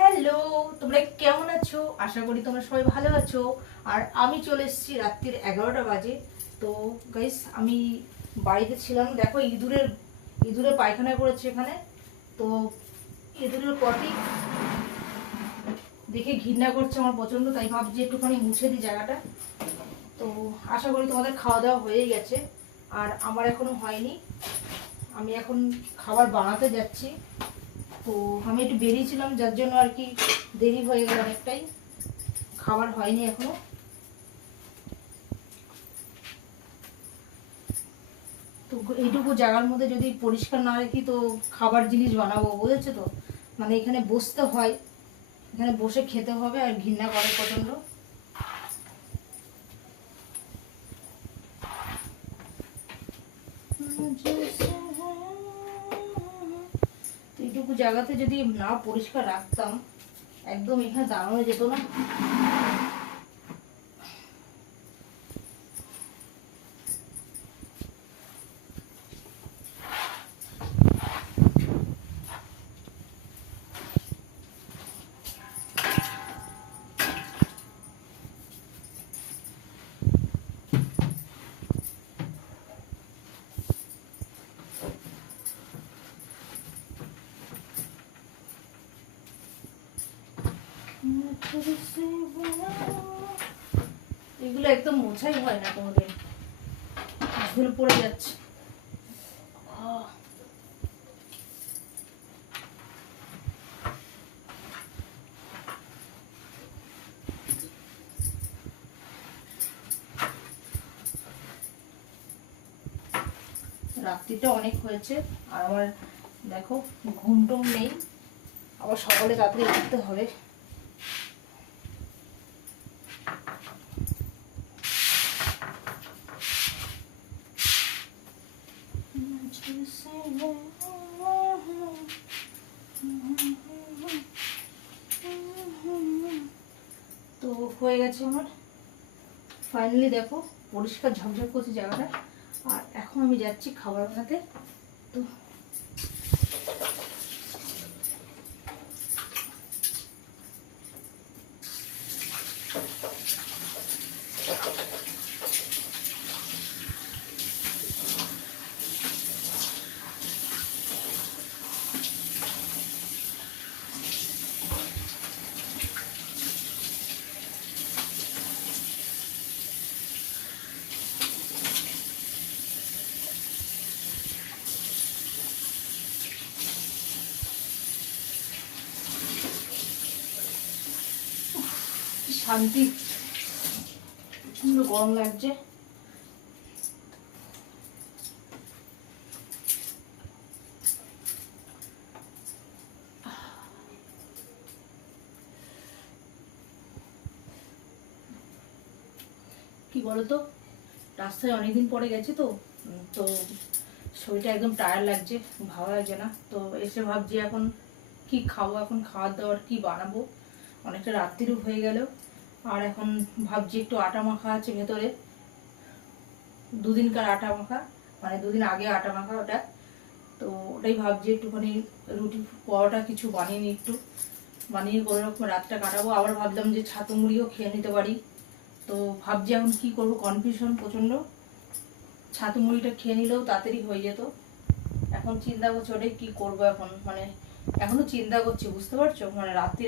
Hello, তোমরা কেমন আছো? আশা করি তোমরা সবাই ভালো আছো। আর আমি চলে এসেছি রাত্রির 11টা বাজে। তো গাইস, আমি বাড়িতে ছিলাম। দেখো, ইঁদুরের পায়খানা করেছে এখানে। তো ইঁদুরের পটি দেখে ঘৃণা করছে আমার প্রচন্ড, তাই ভাবছি একটুখানি মুছে দিই জায়গাটা। তো আশা করি তোমাদের খাওয়া দাওয়া হয়ে গেছে, আর আমার এখনো হয়নি। আমি এখন খাবার বানাতে যাচ্ছি। তো আমি একটু বেরিয়েছিলাম, যার জন্য আর কি দেরি হয়ে গেল অনেকটাই। খাবার হয়নি এখনো। তো এইটুকু জায়গার মধ্যে যদি পরিষ্কার না রাখি তো খাবার জিনিস বানাবো, বুঝেছো তো? মানে এখানে বসতে হয়, এখানে বসে খেতে হবে, আর ঘৃণা করে প্রচন্ড। এইটুকু জায়গাতে যদি না পরিষ্কার রাখতাম, একদম এখানে দাঁড়ানো যেত না। এগুলো একদম মোছাই হয় না তোমাদের, ধুলো পড়ে যাচ্ছে। রাত্রিটা অনেক হয়েছে, আর আমার দেখো ঘুম টুম নেই, আবার সকালে তাড়াতাড়ি উঠতে হবে। তো হয়ে গেছে আমার ফাইনালি, দেখো পরিষ্কার ঝকঝক করছে জায়গাটা। আর এখন আমি যাচ্ছি খাবার বানাতে। তো শান্তি, প্রচন্ড গরম লাগছে। কি বলতো, রাস্তায় অনেকদিন পরে গেছি তো, তো শরীরটা একদম টায়ার্ড লাগছে, ভালো লাগছে না। তো এসে ভাবছি এখন কি খাবো, এখন খাওয়ার দাওয়ার কি বানাবো। অনেকটা রাত্রিরও হয়ে গেল। আর এখন ভাবছি একটু আটা মাখা আছে ভেতরে, দুদিনকার আটা মাখা, মানে দুদিন আগে আটা মাখা ওটা। তো ওটাই ভাবছি একটুখানি রুটি পরোটা কিছু বানিয়ে নিই, একটু বানিয়ে কোনো রকম রাতটা কাটাবো। আবার ভাবলাম যে ছাতু মুড়িও খেয়ে নিতে পারি। তো ভাবছি এখন কি করব, কনফিউশন প্রচণ্ড। ছাতু মুড়িটা খেয়ে নিলেও তাড়াতাড়ি হয়ে যেত। এখন চিন্তা করছি ওটাই কি করবো এখন, মানে এখনো চিন্তা করছি, বুঝতে পারছো? মানে রাত্রিরে